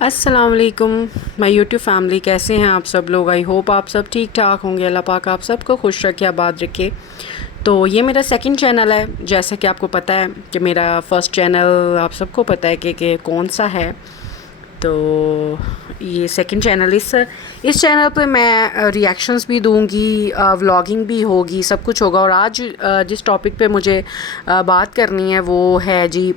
السلام علیکم مائی YouTube family, کیسے ہیں آپ سب لوگ؟ آئی ہوپ آپ سب ٹھیک ٹھاک ہوں گے۔ اللہ پاک آپ سب کو خوش رکھے، آباد رکھے۔ تو یہ میرا سیکنڈ چینل ہے، جیسا کہ آپ کو پتہ ہے کہ میرا فرسٹ چینل آپ سب کو پتہ ہے کہ کون سا ہے۔ تو یہ سیکنڈ چینل، اس چینل پہ میں ریئیکشنز بھی دوں گی، ولاگنگ بھی ہوگی، سب کچھ ہوگا۔ اور آج جس ٹاپک پہ مجھے بات کرنی ہے وہ ہے جی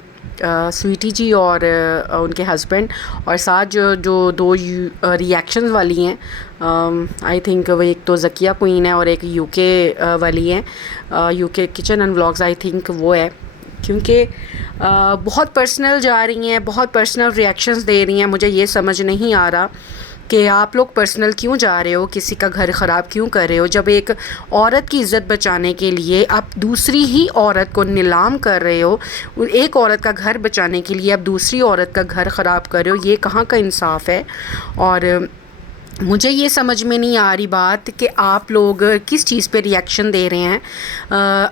سویٹی جی اور ان کے ہسبینڈ، اور ساتھ جو دو ریئیکشنز والی ہیں، آئی تھنک وہ ایک تو ذکیہ کوئین ہے اور ایک یو کے والی ہیں، یو کے kitchen and vlogs, I think وہ ہے، کیونکہ بہت پرسنل جا رہی ہیں، بہت پرسنل ریئیکشنز دے رہی ہیں۔ مجھے یہ سمجھ نہیں آ رہا کہ آپ لوگ پرسنل کیوں جا رہے ہو، کسی کا گھر خراب کیوں کر رہے ہو؟ جب ایک عورت کی عزت بچانے کے لیے آپ دوسری ہی عورت کو نیلام کر رہے ہو، ایک عورت کا گھر بچانے کے لیے آپ دوسری عورت کا گھر خراب کر رہے ہو، یہ کہاں کا انصاف ہے؟ اور مجھے یہ سمجھ میں نہیں آ رہی بات کہ آپ لوگ کس چیز پہ ریئیکشن دے رہے ہیں۔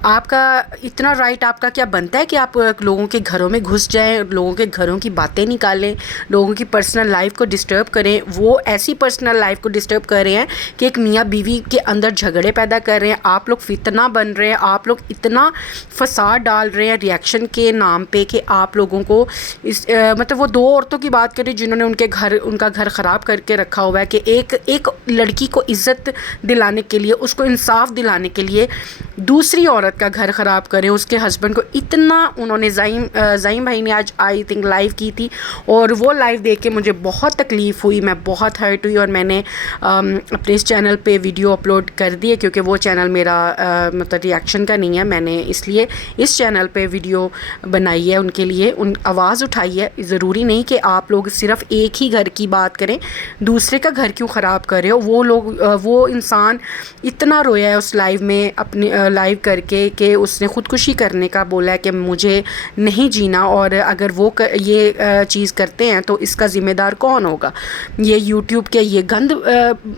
آپ کا اتنا رائٹ آپ کا کیا بنتا ہے کہ آپ لوگوں کے گھروں میں گھس جائیں، لوگوں کے گھروں کی باتیں نکالیں، لوگوں کی پرسنل لائف کو ڈسٹرب کریں؟ وہ ایسی پرسنل لائف کو ڈسٹرب کر رہے ہیں کہ ایک میاں بیوی کے اندر جھگڑے پیدا کر رہے ہیں، آپ لوگ فتنہ بن رہے ہیں، آپ لوگ اتنا فساد ڈال رہے ہیں ریئیکشن کے نام پہ کہ آپ لوگوں کو مطلب وہ دو عورتوں کی بات کریں جنہوں نے ان کا گھر خراب کر کے رکھا ہوا ہے، کہ ایک لڑکی کو عزت دلانے کے لیے، اس کو انصاف دلانے کے لیے دوسری عورت کا گھر خراب کریں، اس کے ہسبینڈ کو اتنا انہوں نے زعیم بھائی نے آج آئی تھنک لائیو کی تھی، اور وہ لائیو دیکھ کے مجھے بہت تکلیف ہوئی، میں بہت ہرٹ ہوئی، اور میں نے اپنے اس چینل پہ ویڈیو اپلوڈ کر دی ہے، کیونکہ وہ چینل میرا مطلب ریئیکشن کا نہیں ہے، میں نے اس لیے اس چینل پہ ویڈیو بنائی ہے ان کے لیے، ان آواز اٹھائی ہے۔ ضروری نہیں کہ آپ لوگ صرف ایک ہی گھر کی بات کریں، دوسرے کا گھر کیوں خراب کر رہے ہو؟ وہ انسان اتنا رویا ہے اس لائیو میں، اپنی لائیو کر کے، کہ اس نے خودکشی کرنے کا بولا ہے کہ مجھے نہیں جینا، اور اگر وہ یہ چیز کرتے ہیں تو اس کا ذمہ دار کون ہوگا؟ یہ یوٹیوب کے یہ گند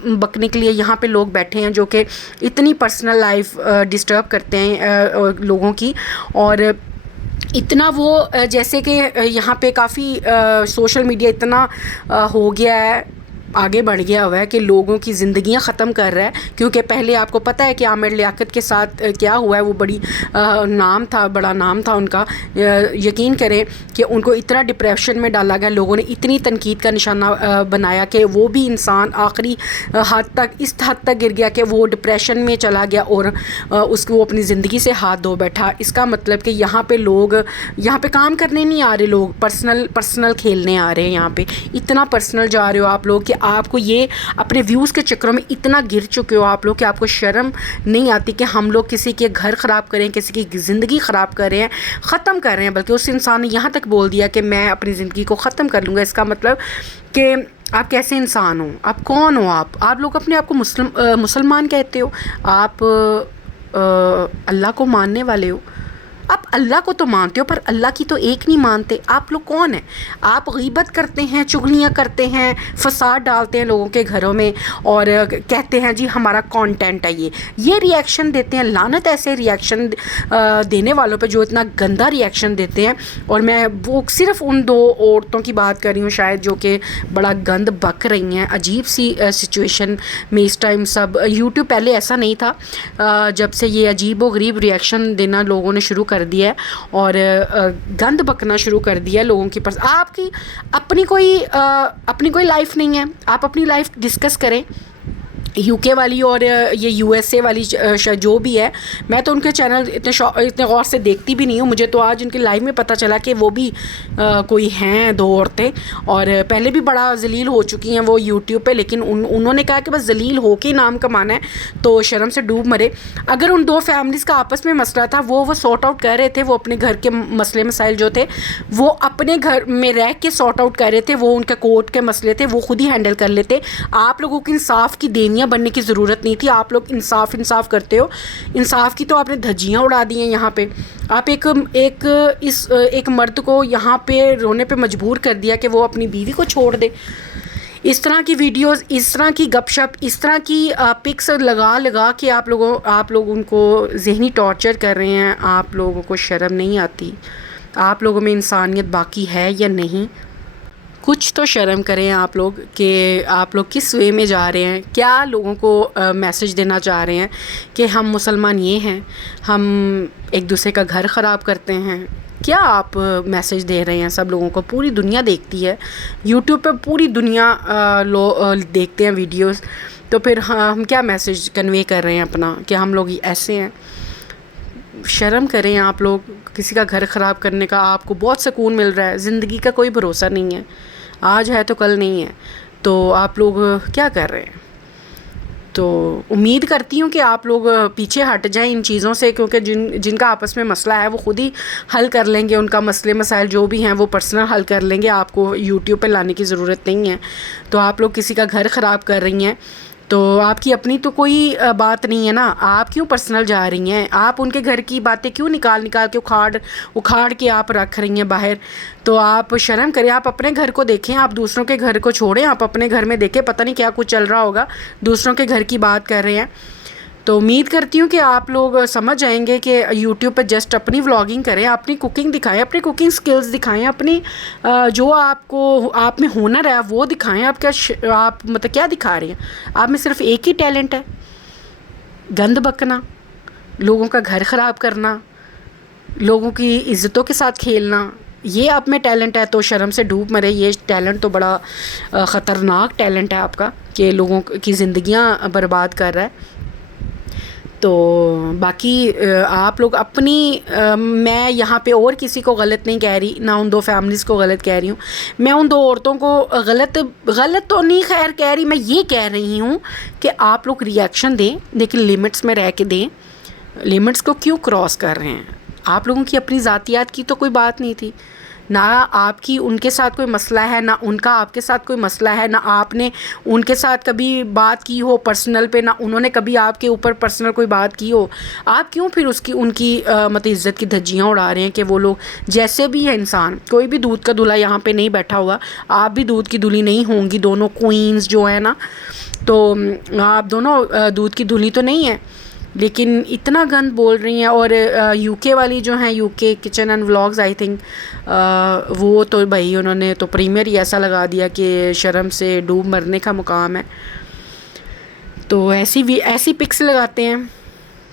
بکنے کے لیے یہاں پہ لوگ بیٹھے ہیں جو کہ اتنی پرسنل لائف ڈسٹرب کرتے ہیں لوگوں کی، اور اتنا وہ جیسے کہ یہاں پہ کافی سوشل میڈیا اتنا ہو گیا ہے، آگے بڑھ گیا ہوا ہے کہ لوگوں کی زندگیاں ختم کر رہا ہے۔ کیونکہ پہلے آپ کو پتہ ہے کہ عامر لیاقت کے ساتھ کیا ہوا ہے، وہ بڑا نام تھا ان کا، یقین کریں کہ ان کو اتنا ڈپریشن میں ڈالا گیا، لوگوں نے اتنی تنقید کا نشانہ بنایا کہ وہ بھی انسان آخری حد تک اس حد تک گر گیا کہ وہ ڈپریشن میں چلا گیا، اور اس کو وہ اپنی زندگی سے ہاتھ دھو بیٹھا۔ اس کا مطلب کہ یہاں پہ کام کرنے نہیں آ رہے لوگ، پرسنل کھیلنے آ رہے ہیں۔ یہاں پہ اتنا پرسنل جا رہے ہو آپ لوگ کہ آپ کو یہ اپنے ویوز کے چکروں میں اتنا گر چکے ہو آپ لوگ کہ آپ کو شرم نہیں آتی کہ ہم لوگ کسی کے گھر خراب کریں، کسی کی زندگی خراب کر رہے ہیں، ختم کر رہے ہیں۔ بلکہ اس انسان نے یہاں تک بول دیا کہ میں اپنی زندگی کو ختم کر لوں گا۔ اس کا مطلب کہ آپ کیسے انسان ہو؟ آپ کون ہو؟ آپ لوگ اپنے آپ کو مسلمان کہتے ہو، آپ اللہ کو ماننے والے ہو، آپ اللہ کو تو مانتے ہو پر اللہ کی تو ایک نہیں مانتے۔ آپ لوگ کون ہیں؟ آپ غیبت کرتے ہیں، چغلیاں کرتے ہیں، فساد ڈالتے ہیں لوگوں کے گھروں میں، اور کہتے ہیں جی ہمارا کانٹینٹ ہے یہ ریئیکشن دیتے ہیں۔ لعنت ایسے ریئیکشن دینے والوں پہ جو اتنا گندا ریئیکشن دیتے ہیں۔ اور میں وہ صرف ان دو عورتوں کی بات کر رہی ہوں شاید، جو کہ بڑا گند بک رہی ہیں، عجیب سی سچویشن میں اس ٹائم سب۔ یوٹیوب پہلے ایسا نہیں تھا، جب سے یہ عجیب و غریب ریئیکشن دینا لوگوں نے شروع کر دیا ہے اور گند بکنا شروع کر دیا ہے لوگوں کی آپ کی اپنی کوئی لائف نہیں ہے۔ آپ اپنی لائف ڈسکس کریں۔ یو کے والی اور یہ یو ایس اے والی جو بھی ہے، میں تو ان کے چینل اتنے غور سے دیکھتی بھی نہیں ہوں۔ مجھے تو آج ان کے لائیو میں پتہ چلا کہ وہ بھی کوئی ہیں دو عورتیں، اور پہلے بھی بڑا ذلیل ہو چکی ہیں وہ یوٹیوب پہ، لیکن انہوں نے کہا کہ بس ذلیل ہو کے نام کمانا ہے تو شرم سے ڈوب مرے۔ اگر ان دو فیملیز کا آپس میں مسئلہ تھا، وہ سارٹ آؤٹ کر رہے تھے، وہ اپنے گھر کے مسئلے مسائل جو تھے وہ اپنے گھر میں رہ کے سارٹ آؤٹ کر رہے تھے، وہ ان کے کورٹ کے مسئلے تھے وہ خود ہی ہینڈل کر لیتے۔ آپ لوگوں کی انصاف کی دیویاں بننے کی ضرورت نہیں تھی۔ آپ لوگ انصاف کرتے ہو، انصاف کی تو آپ نے دھجیاں اڑا دی ہیں یہاں پہ۔ آپ ایک مرد کو یہاں پہ رونے پہ مجبور کر دیا کہ وہ اپنی بیوی کو چھوڑ دے۔ اس طرح کی ویڈیوز، اس طرح کی گپ شپ، اس طرح کی پکس لگا کے آپ لوگ ان کو ذہنی ٹارچر کر رہے ہیں۔ آپ لوگوں کو شرم نہیں آتی؟ آپ لوگوں میں انسانیت باقی ہے یا نہیں؟ کچھ تو شرم کریں آپ لوگ کہ آپ لوگ کس وے میں جا رہے ہیں، کیا لوگوں کو میسج دینا چاہ رہے ہیں کہ ہم مسلمان یہ ہیں، ہم ایک دوسرے کا گھر خراب کرتے ہیں، کیا آپ میسج دے رہے ہیں سب لوگوں کو؟ پوری دنیا دیکھتی ہے یوٹیوب پہ، پوری دنیا دیکھتے ہیں ویڈیوز، تو پھر ہم کیا میسج کنوے کر رہے ہیں اپنا کہ ہم لوگ ایسے ہیں؟ شرم کریں آپ لوگ، کسی کا گھر خراب کرنے کا آپ کو بہت سکون مل رہا ہے، زندگی کا کوئی بھروسہ نہیں ہے، آج ہے تو کل نہیں ہے، تو آپ لوگ کیا کر رہے ہیں؟ تو امید کرتی ہوں کہ آپ لوگ پیچھے ہٹ جائیں ان چیزوں سے، کیونکہ جن کا آپس میں مسئلہ ہے وہ خود ہی حل کر لیں گے، ان کا مسئلے مسائل جو بھی ہیں وہ پرسنل حل کر لیں گے، آپ کو یوٹیوب پہ لانے کی ضرورت نہیں ہے۔ تو آپ لوگ کسی کا گھر خراب کر رہی ہیں، تو آپ کی اپنی تو کوئی بات نہیں ہے نا، آپ کیوں پرسنل جا رہی ہیں؟ آپ ان کے گھر کی باتیں کیوں نکال کے اکھاڑ کے آپ رکھ رہی ہیں باہر؟ تو آپ شرم کریں، آپ اپنے گھر کو دیکھیں، آپ دوسروں کے گھر کو چھوڑیں، آپ اپنے گھر میں دیکھیں، پتہ نہیں کیا کچھ چل رہا ہوگا، دوسروں کے گھر کی بات کر رہے ہیں۔ تو امید کرتی ہوں کہ آپ لوگ سمجھ جائیں گے کہ یوٹیوب پہ جسٹ اپنی ولاگنگ کریں، اپنی کوکنگ دکھائیں، اپنی کوکنگ سکلز دکھائیں، اپنی جو آپ میں ہنر ہے وہ دکھائیں۔ آپ آپ مطلب کیا دکھا رہی ہیں؟ آپ میں صرف ایک ہی ٹیلنٹ ہے، گند بکنا، لوگوں کا گھر خراب کرنا، لوگوں کی عزتوں کے ساتھ کھیلنا، یہ آپ میں ٹیلنٹ ہے تو شرم سے ڈوب مرے۔ یہ ٹیلنٹ تو بڑا خطرناک ٹیلنٹ ہے آپ کا کہ لوگوں کی زندگیاں برباد کر رہا ہے۔ تو باقی آپ لوگ اپنی میں یہاں پہ اور کسی کو غلط نہیں کہہ رہی، نہ ان دو فیملیز کو غلط کہہ رہی ہوں، میں ان دو عورتوں کو غلط تو نہیں خیر کہہ رہی، میں یہ کہہ رہی ہوں کہ آپ لوگ ری ایکشن دیں لیکن لمٹس میں رہ کے دیں۔ لمٹس کو کیوں کراس کر رہے ہیں؟ آپ لوگوں کی اپنی ذاتیات کی تو کوئی بات نہیں تھی، نہ آپ کی ان کے ساتھ کوئی مسئلہ ہے، نہ ان کا آپ کے ساتھ کوئی مسئلہ ہے، نہ آپ نے ان کے ساتھ کبھی بات کی ہو پرسنل پہ، نہ انہوں نے کبھی آپ کے اوپر پرسنل کوئی بات کی ہو۔ آپ کیوں پھر ان کی مطلب عزت کی دھجیاں اڑا رہے ہیں کہ وہ لوگ جیسے بھی ہے انسان، کوئی بھی دودھ کا دلہا یہاں پہ نہیں بیٹھا ہوا، آپ بھی دودھ کی دھلی نہیں ہوں گی، دونوں کوئینز جو ہیں نا، تو آپ دونوں دودھ کی دھلی تو نہیں ہیں، لیکن اتنا گند بول رہی ہیں۔ اور یو کے والی جو ہیں، یو کے kitchen and vlogs I think, وہ تو بھائی انہوں نے تو پریمیئر ہی ایسا لگا دیا کہ شرم سے ڈوب مرنے کا مقام ہے۔ تو ایسی پکس لگاتے ہیں،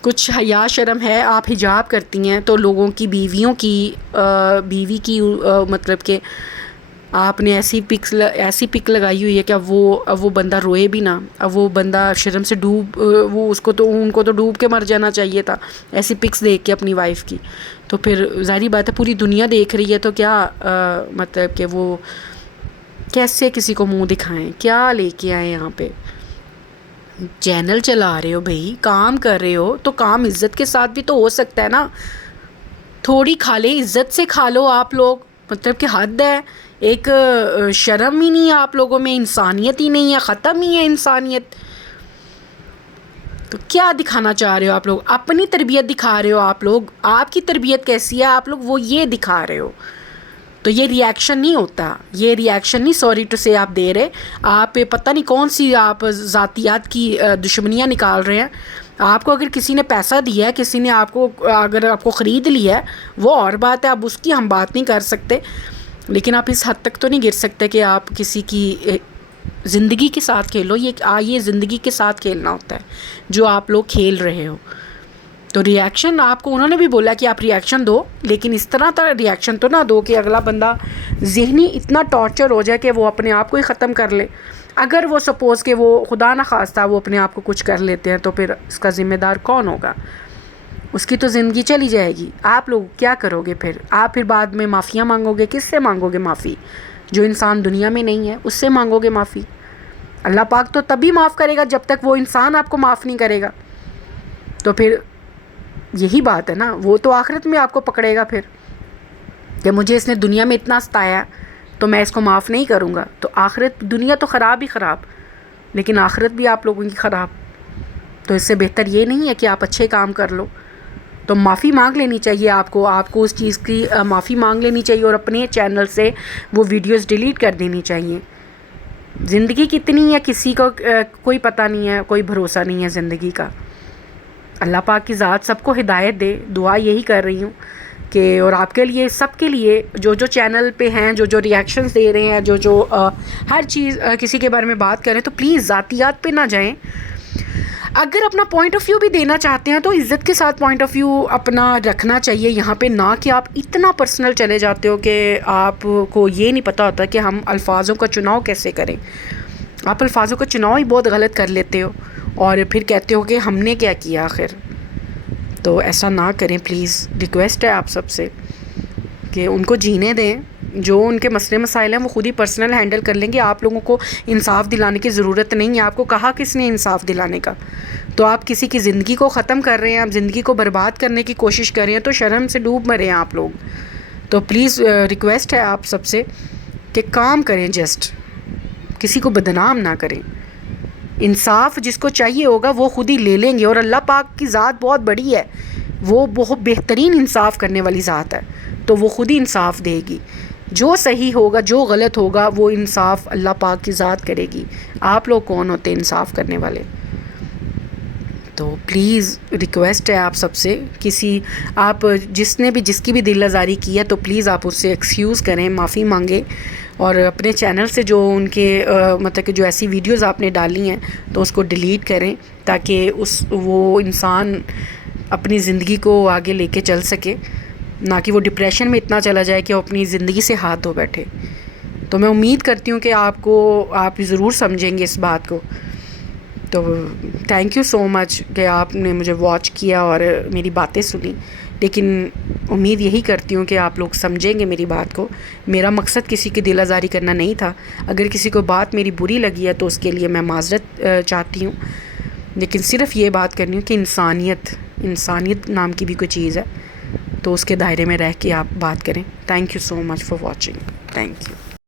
کچھ حیا شرم ہے؟ آپ حجاب کرتی ہیں تو لوگوں کی بیوی کی مطلب کہ آپ نے ایسی پک لگائی ہوئی ہے کہ اب وہ بندہ روئے بھی نہ، اب وہ بندہ شرم سے ان کو تو ڈوب کے مر جانا چاہیے تھا ایسی پکس دیکھ کے اپنی وائف کی۔ تو پھر ظاہری بات ہے پوری دنیا دیکھ رہی ہے، تو کیا مطلب کہ وہ کیسے کسی کو منہ دکھائیں؟ کیا لے کے آئیں یہاں پہ؟ چینل چلا رہے ہو بھائی، کام کر رہے ہو تو کام عزت کے ساتھ بھی تو ہو سکتا ہے نا، تھوڑی کھا لے، عزت سے کھا لو آپ لوگ، مطلب کہ حد ہے، ایک شرم ہی نہیں ہے آپ لوگوں میں، انسانیت ہی نہیں ہے، ختم ہی ہے انسانیت۔ تو کیا دکھانا چاہ رہے ہو آپ لوگ؟ اپنی تربیت دکھا رہے ہو آپ لوگ، آپ کی تربیت کیسی ہے آپ لوگ وہ یہ دکھا رہے ہو، تو یہ ری ایکشن نہیں ہوتا، یہ ری ایکشن نہیں، سوری ٹو سے آپ دے رہے، آپ پتہ نہیں کون سی آپ ذاتیات کی دشمنیاں نکال رہے ہیں۔ آپ کو اگر کسی نے پیسہ دیا ہے، کسی نے اگر آپ کو خرید لیا ہے وہ اور بات ہے، اب اس کی ہم بات نہیں کر سکتے، لیکن آپ اس حد تک تو نہیں گر سکتے کہ آپ کسی کی زندگی کے ساتھ کھیلو۔ یہ زندگی کے ساتھ کھیلنا ہوتا ہے جو آپ لوگ کھیل رہے ہو۔ تو ری ایکشن آپ کو انہوں نے بھی بولا کہ آپ ری ایکشن دو، لیکن اس طرح ری ایکشن تو نہ دو کہ اگلا بندہ ذہنی اتنا ٹارچر ہو جائے کہ وہ اپنے آپ کو ہی ختم کر لے۔ اگر وہ سپوز کہ وہ خدا نہ خواستہ وہ اپنے آپ کو کچھ کر لیتے ہیں تو پھر اس کا ذمہ دار کون ہوگا؟ اس کی تو زندگی چلی جائے گی۔ آپ لوگ کیا کرو گے پھر؟ آپ پھر بعد میں معافیاں مانگو گے، کس سے مانگو گے معافی؟ جو انسان دنیا میں نہیں ہے اس سے مانگو گے معافی۔ اللہ پاک تو تبھی معاف کرے گا جب تک وہ انسان آپ کو معاف نہیں کرے گا۔ تو پھر یہی بات ہے نا، وہ تو آخرت میں آپ کو پکڑے گا پھر کہ مجھے اس نے دنیا میں اتنا ستایا تو میں اس کو معاف نہیں کروں گا۔ تو آخرت، دنیا تو خراب ہی خراب، لیکن آخرت بھی آپ لوگوں کی خراب۔ تو اس سے بہتر یہ نہیں ہے کہ آپ اچھے کام کر لو، تو معافی مانگ لینی چاہیے آپ کو اس چیز کی معافی مانگ لینی چاہیے، اور اپنے چینل سے وہ ویڈیوز ڈیلیٹ کر دینی چاہیے۔ زندگی کتنی ہے کسی کو کوئی پتہ نہیں ہے، کوئی بھروسہ نہیں ہے زندگی کا۔ اللہ پاک کی ذات سب کو ہدایت دے، دعا یہی کر رہی ہوں کہ اور آپ کے لیے سب کے لیے جو جو چینل پہ ہیں جو ریئیکشنز دے رہے ہیں جو ہر چیز کسی کے بارے میں بات کریں تو پلیز ذاتیات پہ نہ جائیں. اگر اپنا پوائنٹ آف ویو بھی دینا چاہتے ہیں تو عزت کے ساتھ پوائنٹ آف ویو اپنا رکھنا چاہیے یہاں پہ, نہ کہ آپ اتنا پرسنل چلے جاتے ہو کہ آپ کو یہ نہیں پتہ ہوتا کہ ہم الفاظوں کا چناؤ کیسے کریں. آپ الفاظوں کا چناؤ ہی بہت غلط کر لیتے ہو اور پھر کہتے ہو کہ ہم نے کیا کیا آخر. تو ایسا نہ کریں پلیز, ریکویسٹ ہے آپ سب سے کہ ان کو جینے دیں. جو ان کے مسئلے مسائل ہیں وہ خود ہی پرسنل ہینڈل کر لیں گے. آپ لوگوں کو انصاف دلانے کی ضرورت نہیں ہے. آپ کو کہا کس نے انصاف دلانے کا؟ تو آپ کسی کی زندگی کو ختم کر رہے ہیں, آپ زندگی کو برباد کرنے کی کوشش کر رہے ہیں, تو شرم سے ڈوب مرے ہیں آپ لوگ. تو پلیز ریکویسٹ ہے آپ سب سے کہ کام کریں, جسٹ کسی کو بدنام نہ کریں. انصاف جس کو چاہیے ہوگا وہ خود ہی لے لیں گے, اور اللہ پاک کی ذات بہت بڑی ہے, وہ بہت بہترین انصاف کرنے والی ذات ہے, تو وہ خود ہی انصاف دے گی. جو صحیح ہوگا جو غلط ہوگا وہ انصاف اللہ پاک کی ذات کرے گی. آپ لوگ کون ہوتے ہیں انصاف کرنے والے؟ تو پلیز ریکویسٹ ہے آپ سب سے, آپ جس نے بھی جس کی بھی دل آزاری کی ہے تو پلیز آپ اس سے ایکسکیوز کریں, معافی مانگیں, اور اپنے چینل سے جو ان کے مطلب کہ جو ایسی ویڈیوز آپ نے ڈالی ہیں تو اس کو ڈیلیٹ کریں, تاکہ وہ انسان اپنی زندگی کو آگے لے کے چل سکے, نہ کہ وہ ڈپریشن میں اتنا چلا جائے کہ وہ اپنی زندگی سے ہاتھ دھو بیٹھے. تو میں امید کرتی ہوں کہ آپ ضرور سمجھیں گے اس بات کو. تو تھینک یو سو مچ کہ آپ نے مجھے واچ کیا اور میری باتیں سنی, لیکن امید یہی کرتی ہوں کہ آپ لوگ سمجھیں گے میری بات کو. میرا مقصد کسی کی دل آزاری کرنا نہیں تھا. اگر کسی کو بات میری بری لگی ہے تو اس کے لیے میں معذرت چاہتی ہوں, لیکن صرف یہ بات کرنی ہوں کہ انسانیت نام کی بھی کوئی چیز ہے, تو اس کے دائرے میں رہ کے آپ بات کریں. Thank you so much for watching. Thank you.